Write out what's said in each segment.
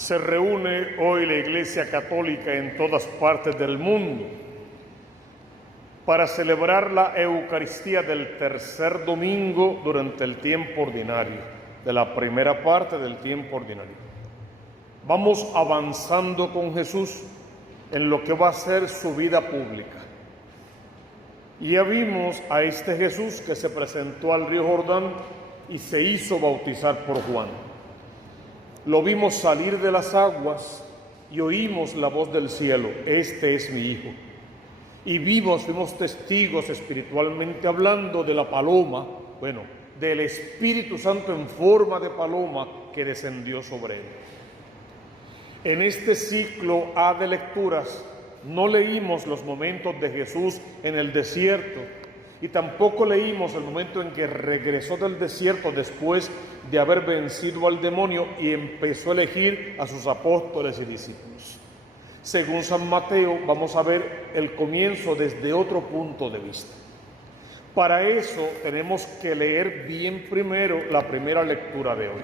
Se reúne hoy la Iglesia Católica en todas partes del mundo para celebrar la Eucaristía del tercer domingo durante el tiempo ordinario, de la primera parte del tiempo ordinario. Vamos avanzando con Jesús en lo que va a ser su vida pública. Y ya vimos a este Jesús que se presentó al río Jordán y se hizo bautizar por Juan. Lo vimos salir de las aguas y oímos la voz del cielo: este es mi Hijo. Y fuimos testigos espiritualmente hablando de la paloma, del Espíritu Santo en forma de paloma que descendió sobre él. En este ciclo A de lecturas no leímos los momentos de Jesús en el desierto y tampoco leímos el momento en que regresó del desierto después de haber vencido al demonio y empezó a elegir a sus apóstoles y discípulos. Según San Mateo, vamos a ver el comienzo desde otro punto de vista. Para eso tenemos que leer bien primero la primera lectura de hoy.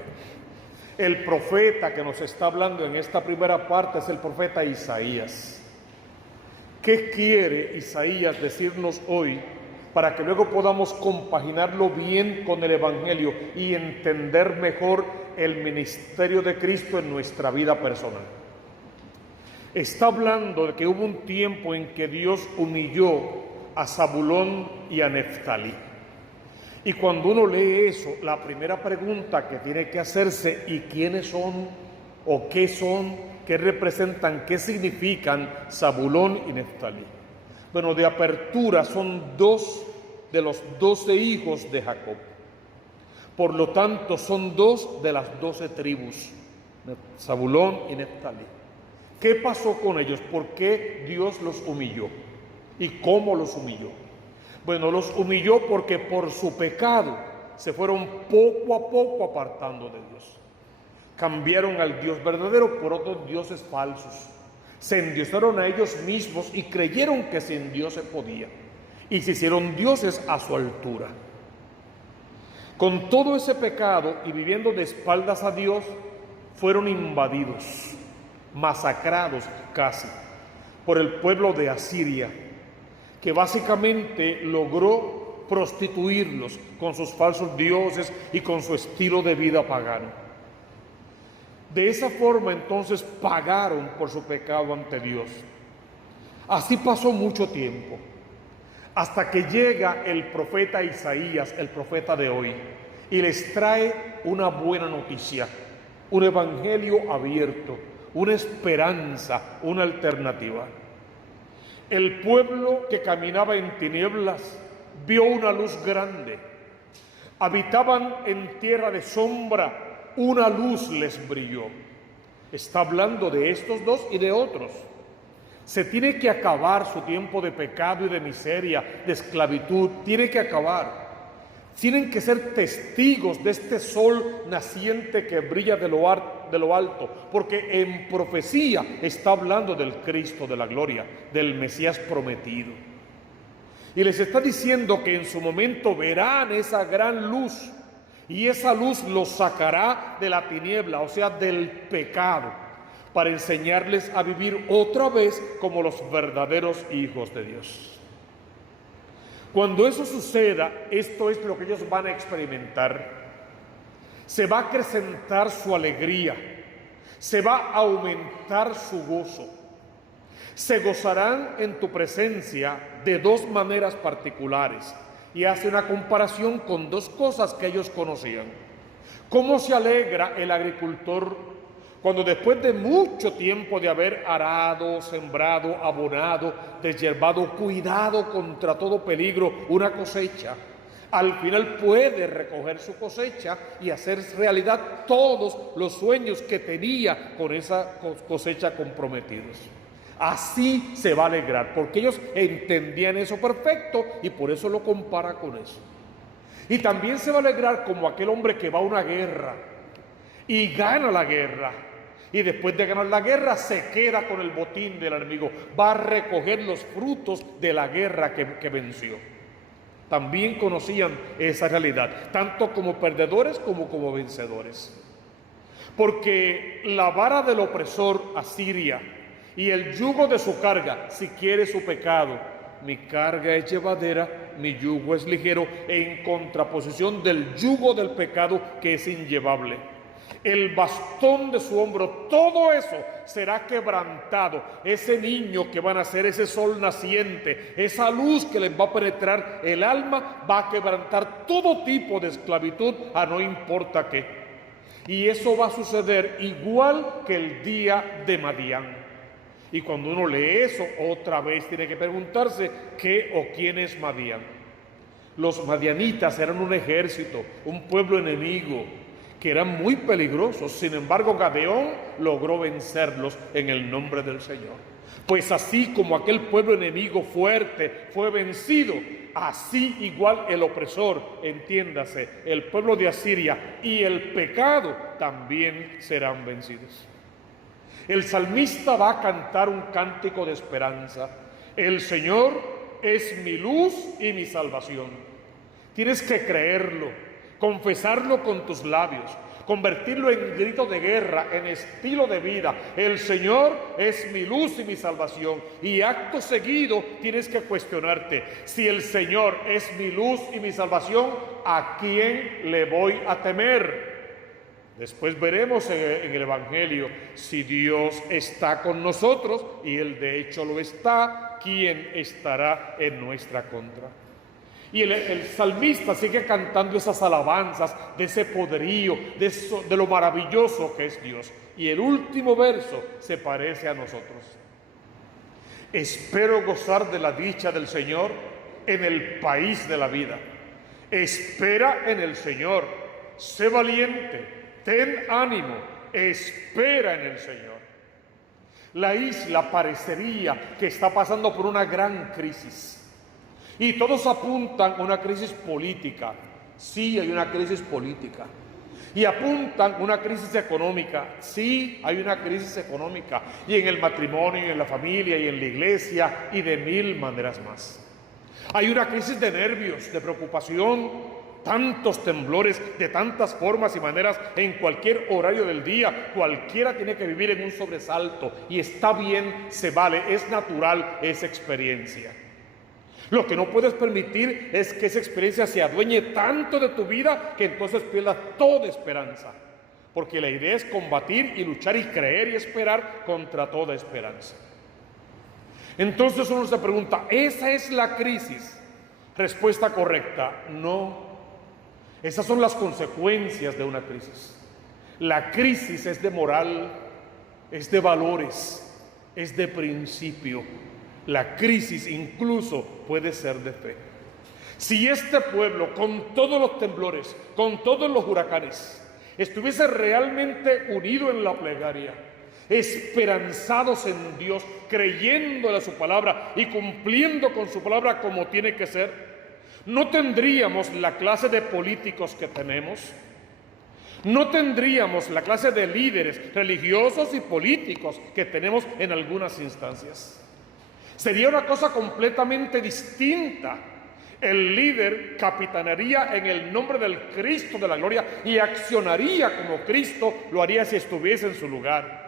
El profeta que nos está hablando en esta primera parte es el profeta Isaías. ¿Qué quiere Isaías decirnos hoy para que luego podamos compaginarlo bien con el Evangelio y entender mejor el ministerio de Cristo en nuestra vida personal? Está hablando de que hubo un tiempo en que Dios humilló a Zabulón y a Neftalí. Y cuando uno lee eso, la primera pregunta que tiene que hacerse: ¿y quiénes son? ¿O qué son? ¿Qué representan? ¿Qué significan Zabulón y Neftalí? Bueno, de apertura son dos de los 12 hijos de Jacob. Por lo tanto, son dos de las 12 tribus, Zabulón y Neftalí. ¿Qué pasó con ellos? ¿Por qué Dios los humilló? ¿Y cómo los humilló? Bueno, los humilló porque por su pecado se fueron poco a poco apartando de Dios. Cambiaron al Dios verdadero por otros dioses falsos. Se endiosaron a ellos mismos y creyeron que sin Dios se podía. Y se hicieron dioses a su altura. Con todo ese pecado y viviendo de espaldas a Dios, fueron invadidos, masacrados casi, por el pueblo de Asiria, que básicamente logró prostituirlos con sus falsos dioses y con su estilo de vida pagano. De esa forma entonces pagaron por su pecado ante Dios. Así pasó mucho tiempo, hasta que llega el profeta Isaías, el profeta de hoy, y les trae una buena noticia, un evangelio abierto, una esperanza, una alternativa. El pueblo que caminaba en tinieblas vio una luz grande. Habitaban en tierra de sombra, una luz les brilló. Está hablando de estos dos y de otros. Se tiene que acabar su tiempo de pecado y de miseria, de esclavitud, tiene que acabar. Tienen que ser testigos de este sol naciente que brilla de lo alto, porque en profecía está hablando del Cristo de la gloria, del Mesías prometido. Y les está diciendo que en su momento verán esa gran luz, y esa luz los sacará de la tiniebla, o sea, del pecado, para enseñarles a vivir otra vez como los verdaderos hijos de Dios. Cuando eso suceda, esto es lo que ellos van a experimentar. Se va a acrecentar su alegría, se va a aumentar su gozo. Se gozarán en tu presencia de dos maneras particulares. Y hace una comparación con dos cosas que ellos conocían. ¿Cómo se alegra el agricultor cuando después de mucho tiempo de haber arado, sembrado, abonado, deshiervado, cuidado contra todo peligro una cosecha, al final puede recoger su cosecha y hacer realidad todos los sueños que tenía con esa cosecha comprometidos? Así se va a alegrar, porque ellos entendían eso perfecto y por eso lo compara con eso. Y también se va a alegrar como aquel hombre que va a una guerra y gana la guerra. Y después de ganar la guerra se queda con el botín del enemigo. Va a recoger los frutos de la guerra que venció. También conocían esa realidad, tanto como perdedores como vencedores. Porque la vara del opresor asiria y el yugo de su carga, si quiere su pecado, mi carga es llevadera, mi yugo es ligero, en contraposición del yugo del pecado que es inllevable. El bastón de su hombro, todo eso será quebrantado. Ese niño que van a ser, ese sol naciente, esa luz que les va a penetrar el alma, va a quebrantar todo tipo de esclavitud a no importa qué. Y eso va a suceder igual que el día de Madián. Y cuando uno lee eso, otra vez tiene que preguntarse qué o quién es Madián. Los madianitas eran un ejército, un pueblo enemigo, que eran muy peligrosos. Sin embargo, Gedeón logró vencerlos en el nombre del Señor. Pues así como aquel pueblo enemigo fuerte fue vencido, así igual el opresor, entiéndase, el pueblo de Asiria y el pecado también serán vencidos. El salmista va a cantar un cántico de esperanza. El Señor es mi luz y mi salvación. Tienes que creerlo, confesarlo con tus labios, convertirlo en grito de guerra, en estilo de vida. El Señor es mi luz y mi salvación. Y acto seguido tienes que cuestionarte, si el Señor es mi luz y mi salvación, ¿a quién le voy a temer? Después veremos en el Evangelio, si Dios está con nosotros, y Él de hecho lo está, ¿quién estará en nuestra contra? Y el salmista sigue cantando esas alabanzas de ese poderío, de lo maravilloso que es Dios. Y el último verso se parece a nosotros. Espero gozar de la dicha del Señor en el país de la vida. Espera en el Señor, sé valiente. Ten ánimo, espera en el Señor. La isla parecería que está pasando por una gran crisis. Y todos apuntan a una crisis política. Sí, hay una crisis política. Y apuntan a una crisis económica. Sí, hay una crisis económica. Y en el matrimonio, y en la familia, y en la iglesia, y de mil maneras más. Hay una crisis de nervios, de preocupación, tantos temblores de tantas formas y maneras en cualquier horario del día. Cualquiera tiene que vivir en un sobresalto y está bien, se vale, es natural esa experiencia. Lo que no puedes permitir es que esa experiencia se adueñe tanto de tu vida que entonces pierdas toda esperanza. Porque la idea es combatir y luchar y creer y esperar contra toda esperanza. Entonces uno se pregunta, ¿esa es la crisis? Respuesta correcta, no. Esas son las consecuencias de una crisis. La crisis es de moral, es de valores, es de principio. La crisis incluso puede ser de fe. Si este pueblo, con todos los temblores, con todos los huracanes, estuviese realmente unido en la plegaria, esperanzados en Dios, creyéndole a su palabra y cumpliendo con su palabra como tiene que ser, no tendríamos la clase de políticos que tenemos, no tendríamos la clase de líderes religiosos y políticos que tenemos en algunas instancias. Sería una cosa completamente distinta. El líder capitanearía en el nombre del Cristo de la gloria y accionaría como Cristo lo haría si estuviese en su lugar.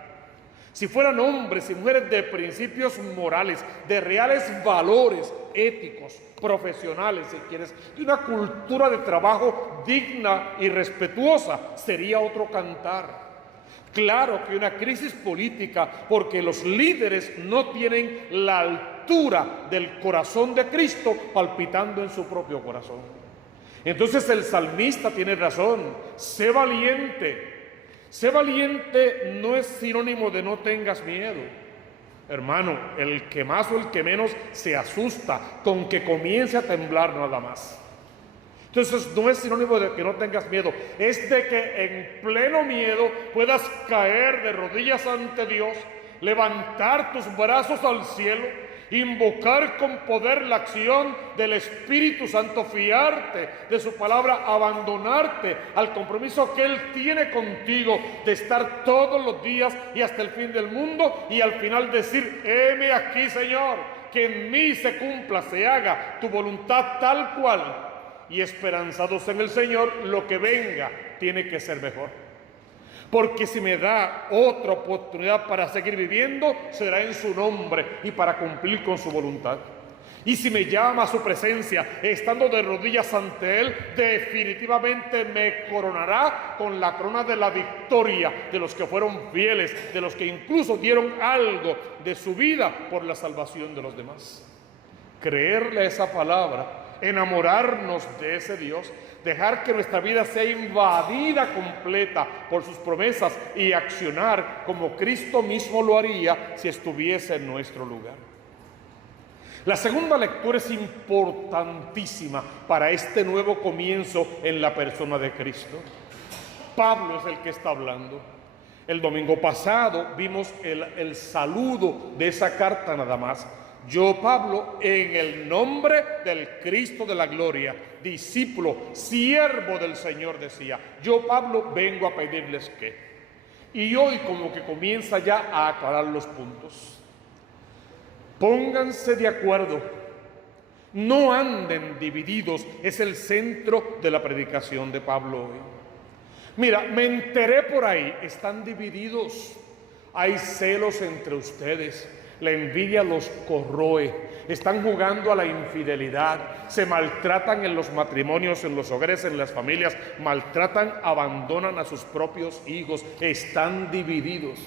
Si fueran hombres y mujeres de principios morales, de reales valores éticos, profesionales, si quieres, de una cultura de trabajo digna y respetuosa, sería otro cantar. Claro que una crisis política, porque los líderes no tienen la altura del corazón de Cristo palpitando en su propio corazón. Entonces el salmista tiene razón, sé valiente. Sé valiente no es sinónimo de no tengas miedo. Hermano, el que más o el que menos se asusta con que comience a temblar nada más. Entonces no es sinónimo de que no tengas miedo, es de que en pleno miedo puedas caer de rodillas ante Dios, levantar tus brazos al cielo, invocar con poder la acción del Espíritu Santo, fiarte de su palabra, abandonarte al compromiso que Él tiene contigo de estar todos los días y hasta el fin del mundo, y al final decir, heme aquí, Señor, que en mí se cumpla, se haga tu voluntad tal cual. Y esperanzados en el Señor, lo que venga tiene que ser mejor. Porque si me da otra oportunidad para seguir viviendo, será en su nombre y para cumplir con su voluntad. Y si me llama a su presencia, estando de rodillas ante Él, definitivamente me coronará con la corona de la victoria de los que fueron fieles, de los que incluso dieron algo de su vida por la salvación de los demás. Creerle esa palabra, enamorarnos de ese Dios, dejar que nuestra vida sea invadida completa por sus promesas y accionar como Cristo mismo lo haría si estuviese en nuestro lugar. La segunda lectura es importantísima para este nuevo comienzo en la persona de Cristo. Pablo es el que está hablando. El domingo pasado vimos el saludo de esa carta nada más. Yo, Pablo, en el nombre del Cristo de la gloria, discípulo, siervo del Señor, decía, yo, Pablo, vengo a pedirles que. Y hoy como que comienza ya a aclarar los puntos. Pónganse de acuerdo, no anden divididos, es el centro de la predicación de Pablo hoy. Mira, me enteré por ahí, están divididos, hay celos entre ustedes, la envidia los corroe, están jugando a la infidelidad, se maltratan en los matrimonios, en los hogares, en las familias, maltratan, abandonan a sus propios hijos, están divididos.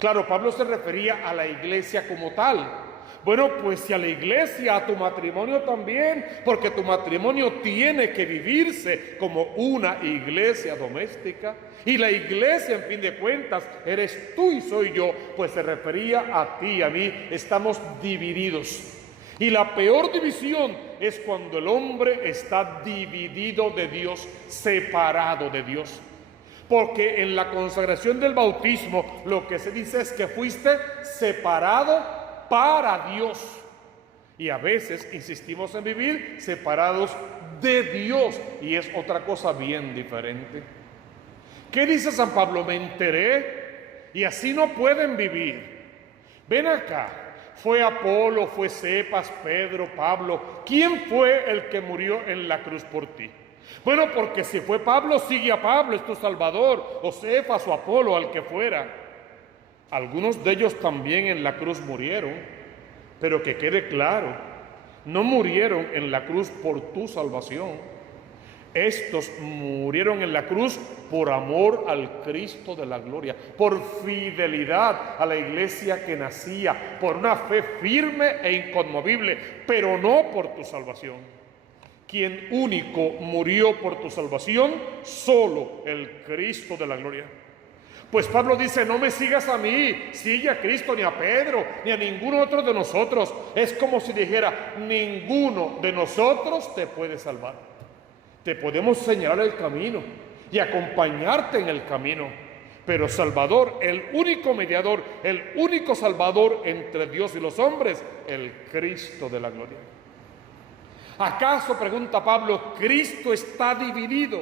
Claro, Pablo se refería a la iglesia como tal. Bueno, pues si a la iglesia, a tu matrimonio también, porque tu matrimonio tiene que vivirse como una iglesia doméstica. Y la iglesia, en fin de cuentas, eres tú y soy yo, pues se refería a ti y a mí, estamos divididos. Y la peor división es cuando el hombre está dividido de Dios, separado de Dios. Porque en la consagración del bautismo lo que se dice es que fuiste separado para Dios. Y a veces insistimos en vivir separados de Dios, y es otra cosa bien diferente. ¿Qué dice San Pablo? Me enteré, y así no pueden vivir. Ven acá, fue Apolo, fue Cefas, Pedro, Pablo. ¿Quién fue el que murió en la cruz por ti? Bueno, porque si fue Pablo, sigue a Pablo, es tu Salvador, o Cefas o Apolo, al que fuera. Algunos de ellos también en la cruz murieron, pero que quede claro, no murieron en la cruz por tu salvación. Estos murieron en la cruz por amor al Cristo de la gloria, por fidelidad a la iglesia que nacía, por una fe firme e inconmovible, pero no por tu salvación. Quien único murió por tu salvación, solo el Cristo de la gloria. Pues Pablo dice, no me sigas a mí, sigue a Cristo, ni a Pedro, ni a ninguno otro de nosotros. Es como si dijera, ninguno de nosotros te puede salvar. Te podemos señalar el camino y acompañarte en el camino. Pero Salvador, el único mediador, el único Salvador entre Dios y los hombres, el Cristo de la gloria. ¿Acaso, pregunta Pablo, Cristo está dividido?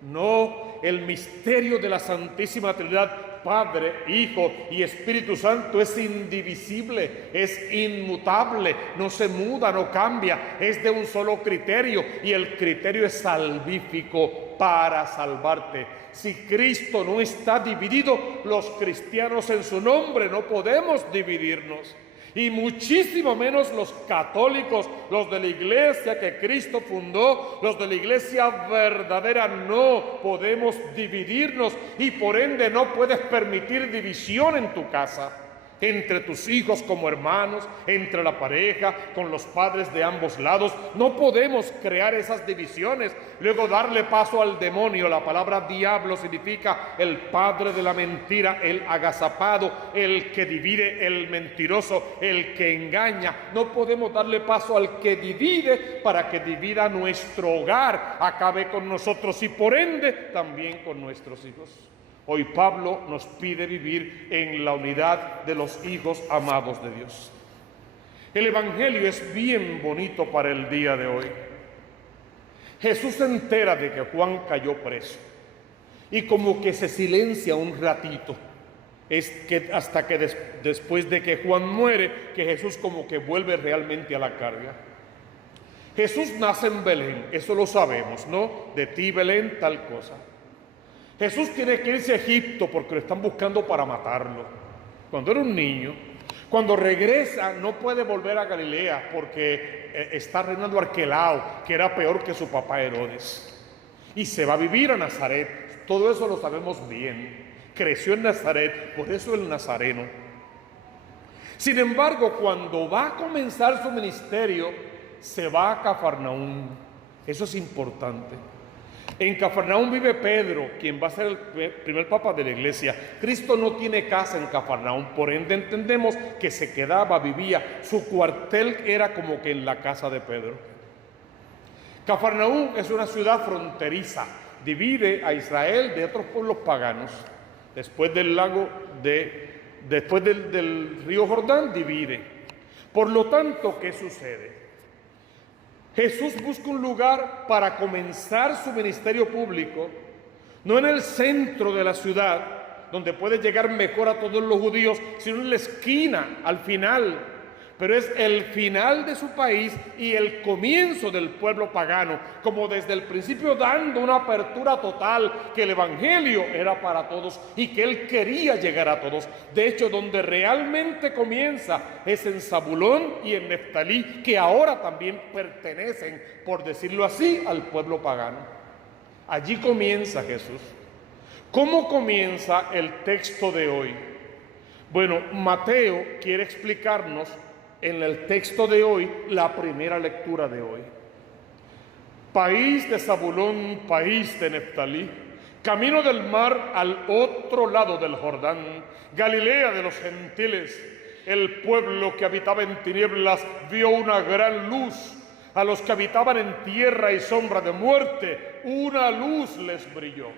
No, el misterio de la Santísima Trinidad, Padre, Hijo y Espíritu Santo es indivisible, es inmutable, no se muda, no cambia, es de un solo criterio y el criterio es salvífico para salvarte. Si Cristo no está dividido, los cristianos en su nombre no podemos dividirnos. Y muchísimo menos los católicos, los de la iglesia que Cristo fundó, los de la iglesia verdadera, no podemos dividirnos y por ende no puedes permitir división en tu casa, entre tus hijos como hermanos, entre la pareja, con los padres de ambos lados. No podemos crear esas divisiones, luego darle paso al demonio. La palabra diablo significa el padre de la mentira, el agazapado, el que divide, el mentiroso, el que engaña. No podemos darle paso al que divide para que divida nuestro hogar, acabe con nosotros y por ende también con nuestros hijos. Hoy Pablo nos pide vivir en la unidad de los hijos amados de Dios. El Evangelio es bien bonito para el día de hoy. Jesús se entera de que Juan cayó preso y como que se silencia un ratito. Es que hasta que después de que Juan muere, que Jesús como que vuelve realmente a la carga. Jesús nace en Belén, eso lo sabemos, ¿no? De ti, Belén, tal cosa. Jesús tiene que irse a Egipto porque lo están buscando para matarlo. Cuando era un niño, cuando regresa no puede volver a Galilea porque está reinando Arquelao, que era peor que su papá Herodes. Y se va a vivir a Nazaret. Todo eso lo sabemos bien. Creció en Nazaret, por eso el nazareno. Sin embargo, cuando va a comenzar su ministerio, se va a Cafarnaúm. Eso es importante. En Cafarnaúm vive Pedro, quien va a ser el primer papa de la iglesia. Cristo no tiene casa en Cafarnaúm, por ende entendemos que se quedaba, vivía. Su cuartel era como que en la casa de Pedro. Cafarnaúm es una ciudad fronteriza, divide a Israel de otros pueblos paganos. Después del río Jordán divide. Por lo tanto, ¿qué sucede? Jesús busca un lugar para comenzar su ministerio público, no en el centro de la ciudad, donde puede llegar mejor a todos los judíos, sino en la esquina, al final. Pero es el final de su país y el comienzo del pueblo pagano, como desde el principio dando una apertura total, que el evangelio era para todos y que él quería llegar a todos. De hecho, donde realmente comienza es en Zabulón y en Neftalí, que ahora también pertenecen, por decirlo así, al pueblo pagano. Allí comienza Jesús. ¿Cómo comienza el texto de hoy? Bueno, Mateo quiere explicarnos en el texto de hoy la primera lectura de hoy. País de Zabulón, país de Neftalí, camino del mar al otro lado del Jordán, Galilea de los gentiles. El pueblo que habitaba en tinieblas vio una gran luz. A los que habitaban en tierra y sombra de muerte, una luz les brilló.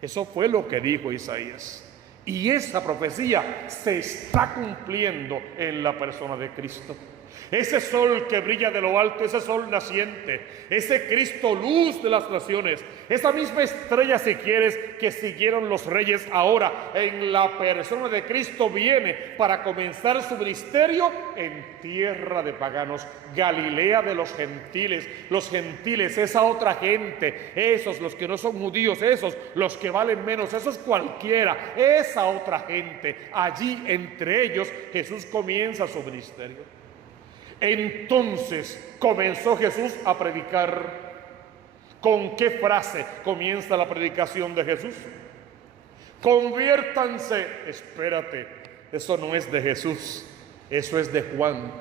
Eso fue lo que dijo Isaías. Y esa profecía se está cumpliendo en la persona de Cristo. Ese sol que brilla de lo alto, ese sol naciente, ese Cristo luz de las naciones, esa misma estrella, si quieres, que siguieron los reyes, ahora en la persona de Cristo viene para comenzar su ministerio en tierra de paganos, Galilea de los gentiles, esa otra gente, esos los que no son judíos, esos los que valen menos, esos cualquiera, esa otra gente, allí entre ellos Jesús comienza su ministerio. Entonces comenzó Jesús a predicar. ¿Con qué frase comienza la predicación de Jesús? Conviértanse. Espérate, eso no es de Jesús, eso es de Juan.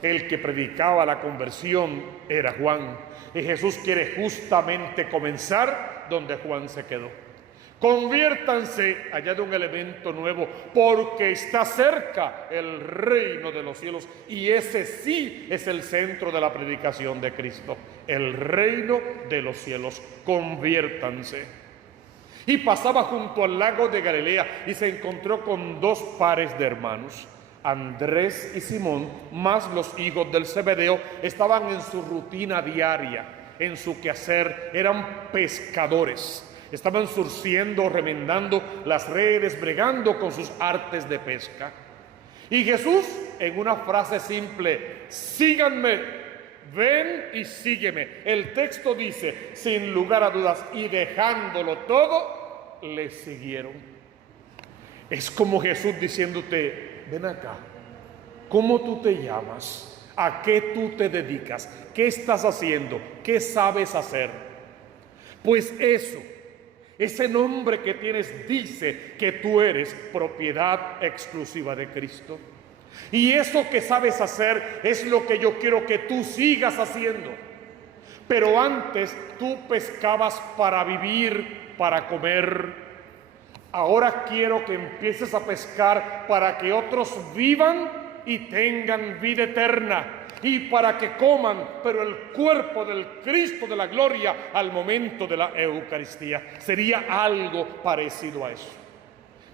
El que predicaba la conversión era Juan. Y Jesús quiere justamente comenzar donde Juan se quedó. Conviértanse, añade un elemento nuevo, porque está cerca el reino de los cielos. Y ese sí es el centro de la predicación de Cristo, el reino de los cielos. Conviértanse. Y pasaba junto al lago de Galilea y se encontró con dos pares de hermanos. Andrés y Simón, más los hijos del Zebedeo, estaban en su rutina diaria, en su quehacer, eran pescadores. Estaban surciendo, remendando las redes, bregando con sus artes de pesca. Y Jesús, en una frase simple, síganme, ven y sígueme. El texto dice, sin lugar a dudas, y dejándolo todo, le siguieron. Es como Jesús diciéndote, ven acá, ¿cómo tú te llamas? ¿A qué tú te dedicas? ¿Qué estás haciendo? ¿Qué sabes hacer? Pues eso, ese nombre que tienes dice que tú eres propiedad exclusiva de Cristo. Y eso que sabes hacer es lo que yo quiero que tú sigas haciendo. Pero antes tú pescabas para vivir, para comer. Ahora quiero que empieces a pescar para que otros vivan y tengan vida eterna. Y para que coman, pero el cuerpo del Cristo de la gloria al momento de la Eucaristía. Sería algo parecido a eso.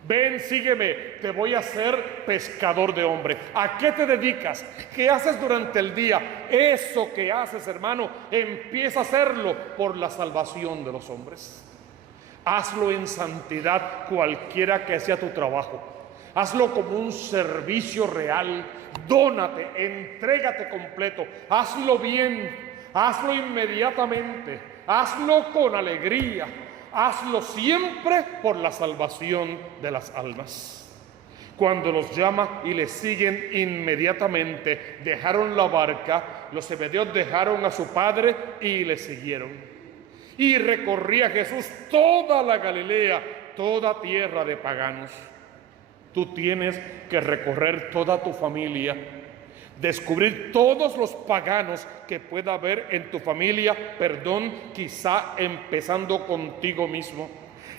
Ven, sígueme, te voy a hacer pescador de hombres. ¿A qué te dedicas? ¿Qué haces durante el día? Eso que haces, hermano, empieza a hacerlo por la salvación de los hombres. Hazlo en santidad, cualquiera que sea tu trabajo. Hazlo como un servicio real. Dónate, entrégate completo. Hazlo bien, hazlo inmediatamente, hazlo con alegría, hazlo siempre por la salvación de las almas. Cuando los llama y le siguen inmediatamente, dejaron la barca, los zebedeos dejaron a su padre y le siguieron. Y recorría Jesús toda la Galilea, toda tierra de paganos. Tú tienes que recorrer toda tu familia, descubrir todos los paganos que pueda haber en tu familia, quizá empezando contigo mismo,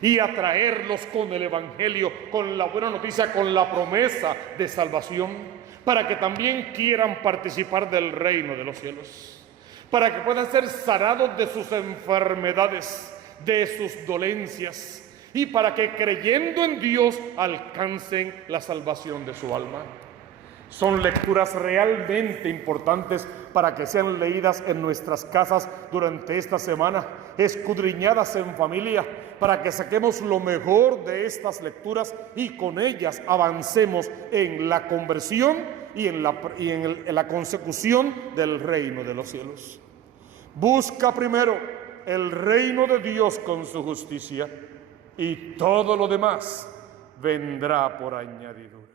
y atraerlos con el Evangelio, con la buena noticia, con la promesa de salvación, para que también quieran participar del reino de los cielos, para que puedan ser sanados de sus enfermedades, de sus dolencias, y para que creyendo en Dios alcancen la salvación de su alma. Son lecturas realmente importantes para que sean leídas en nuestras casas durante esta semana, escudriñadas en familia, para que saquemos lo mejor de estas lecturas y con ellas avancemos en la conversión y en la consecución del reino de los cielos. Busca primero el reino de Dios con su justicia, y todo lo demás vendrá por añadidura.